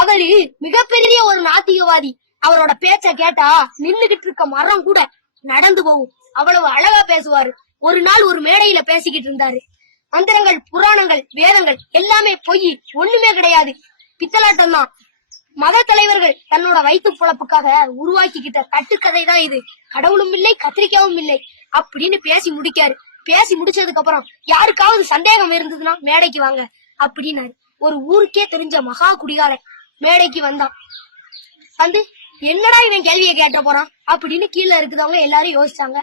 அவரு மிகப்பெரிய ஒரு நாத்திகவாதி. அவரோட பேச்ச கேட்டா நின்னுகிட்டு இருக்க மரம் கூட நடந்து போகும். அவ்வளவு அழகா பேசுவாரு. ஒரு நாள் ஒரு மேடையில பேசிக்கிட்டு இருந்தாரு. மந்திரங்கள் புராணங்கள் வேதங்கள் எல்லாமே பொய் ஒண்ணுமே கிடையாது. பித்தலாட்டம் தான். மத தலைவர்கள் தன்னோட வயிற்று பொழப்புக்காக உருவாக்கிக்கிட்ட கட்டுக்கதை தான் இது. கடவுளும் இல்லை கத்திரிக்காவும் இல்லை அப்படின்னு பேசி முடிக்காரு. பேசி முடிச்சதுக்கு அப்புறம் யாருக்காவது சந்தேகம் இருந்ததுன்னா மேடைக்கு வாங்க அப்படின்னாரு. ஒரு ஊருக்கே தெரிஞ்ச மகா குடிகாரன். மேடைக்கு வந்தான். வந்து என்னடா இவன் கேள்வியை கேட்ட போறான்? அப்படின்னு கீழே இருக்குதவங்க எல்லாரும் யோசிச்சாங்க.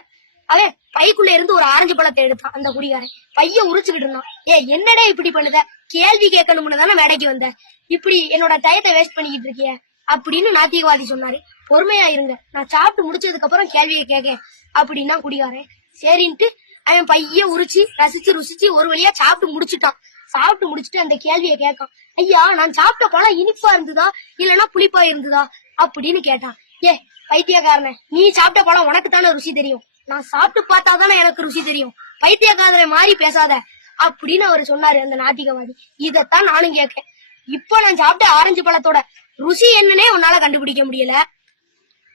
அவன் பைக்குள்ள இருந்து ஒரு ஆரஞ்சு பழத்தை எடுத்தான் அந்த குடிகாரன். பைய உரிச்சுக்கிட்டு இருந்தான். ஏ என்னடா இப்படி பண்ணுத? கேள்வி கேட்கணும்னு தானே மேடைக்கு வந்த. இப்படி என்னோட டயத்தை வேஸ்ட் பண்ணிக்கிட்டு இருக்கிய அப்படின்னு நாத்திகவாதி சொன்னாரு. பொறுமையா இருங்க. நான் சாப்பிட்டு முடிச்சதுக்கு அப்புறம் கேள்வியை கேட்க அப்படின்னா குடிகாரன். சரின்ட்டு அவன் பைய உரிச்சு ரசிச்சு ருசிச்சு ஒரு வழியா சாப்பிட்டு முடிச்சுட்டான். சாப்பிட்டு முடிச்சுட்டு அந்த கேள்வியை கேட்கான். ஐயா நான் சாப்பிட்ட பழம் இனிப்பா இருந்ததா? இல்லைன்னா புளிப்பா இருந்ததா? அப்படின்னு கேட்டான். ஏ பைத்தியக்காரனே நீ சாப்பிட்ட பழம் உனக்கு தானே ருசி தெரியும்? நான் சாப்பிட்டு பார்த்தா தானே எனக்கு ருசி தெரியும்? பைத்தியக்காரனை மாறி பேசாத அப்படின்னு அவர் சொன்னாரு அந்த நாத்திகவாதி. இதத்தான் நானும் கேட்கேன் இப்போ நான் சாப்பிட்ட ஆரஞ்சு பழத்தோட ருசி என்னன்னே உன்னால கண்டுபிடிக்க முடியல.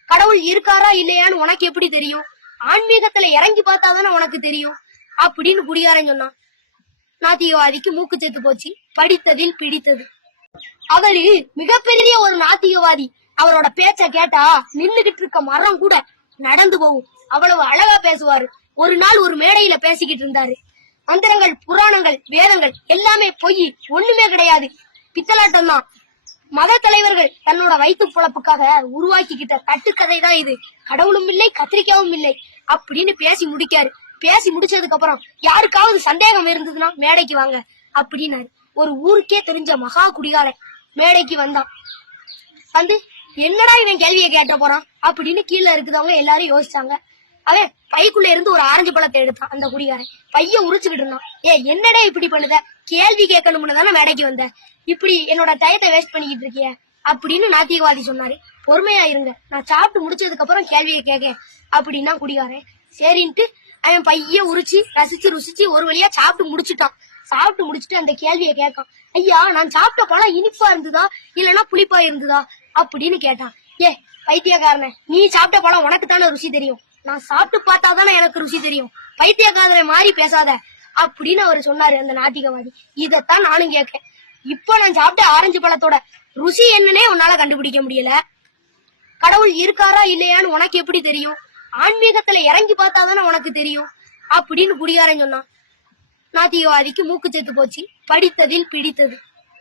கடவுள் இருக்காரா இல்லையான்னு உனக்கு எப்படி தெரியும்? ஆன்மீகத்துல இறங்கி பார்த்தாதானே உனக்கு தெரியும்? அப்படின்னு குடிகாரன் சொன்னான். நாத்திகவாதிக்கு மூக்கு செத்து போச்சு. படித்ததில் பிடித்தது. அவரு மிகப்பெரிய ஒரு நாத்திகவாதி அவரோட பேச்ச கேட்டா நின்னுகிட்டு இருக்க மரம் கூட நடந்து போகும். அவ்வளவு அழகா பேசுவாரு. ஒரு நாள் ஒரு மேடையில பேசிக்கிட்டு இருந்தாரு. மந்திரங்கள் புராணங்கள் வேதங்கள் எல்லாமே பொய் ஒண்ணுமே கிடையாது. பித்தலாட்டம் தான். மத தலைவர்கள் தன்னோட வயிற்று பொழப்புக்காக உருவாக்கிக்கிட்ட கட்டுக்கதை தான் இது. கடவுளும் இல்லை கத்திரிக்காவும் இல்லை அப்படின்னு பேசி முடிக்காரு பேசி முடிச்சதுக்கு அப்புறம் யாருக்காவது சந்தேகம் இருந்ததுன்னா மேடைக்கு வாங்க அப்படின்னாரு. ஒரு ஊருக்கே தெரிஞ்ச மகா குடிகாரன் மேடைக்கு வந்தான். வந்து என்னடா இவன் கேள்வியை கேட்ட போறான்? அப்படின்னு கீழே இருக்குதவங்க எல்லாரும் யோசிச்சாங்க. அவன் பைக்குள்ள இருந்து ஒரு ஆரஞ்சு பழத்தை எடுத்தான் அந்த குடிகாரன். பைய உரிச்சுக்கிட்டு இருந்தான். ஏ என்னடா இப்படி பண்ணுத? கேள்வி கேட்கணும்னு தானே மேடைக்கு வந்த. இப்படி என்னோட டயத்தை வேஸ்ட் பண்ணிக்கிட்டு இருக்கிய அப்படின்னு நாத்திகவாதி சொன்னாரு. பொறுமையா இருங்க. நான் சாப்பிட்டு முடிச்சதுக்கு அப்புறம் கேள்வியை கேட்க அப்படின்னா குடிகாரன். சரின்ட்டு அவன் பைய உரிச்சு ரசிச்சு ருசிச்சு ஒரு வழியா சாப்பிட்டு முடிச்சுட்டான். சாப்பிட்டு முடிச்சுட்டு அந்த கேள்வியை கேட்கான். ஐயா நான் சாப்பிட்ட பழம் இனிப்பா இருந்ததா? இல்லைன்னா புளிப்பா இருந்ததா? அப்படின்னு கேட்டான். ஏ பைத்தியக்காரனே நீ சாப்பிட்ட பழம் உனக்கு தானே ருசி தெரியும்? நான் சாப்பிட்டு பார்த்தா தானே எனக்கு ருசி தெரியும்? பைத்தியக்காரனை மாறி பேசாத அப்படின்னு அவர் சொன்னாரு அந்த நாத்திகவாதி. இதைத்தான் நானும் கேட்கேன் இப்போ நான் சாப்பிட்ட ஆரஞ்சு பழத்தோட ருசி என்னன்னே உன்னால கண்டுபிடிக்க முடியல. கடவுள் இருக்காரா இல்லையான்னு உனக்கு எப்படி தெரியும்? ஆன்மீகத்துல இறங்கி பார்த்தா தானே உனக்கு தெரியும் அப்படின்னு குடிகாரன் சொன்னான். நாத்திகவாதிக்கு மூக்கு செத்து போச்சு. படித்ததில் பிடித்தது.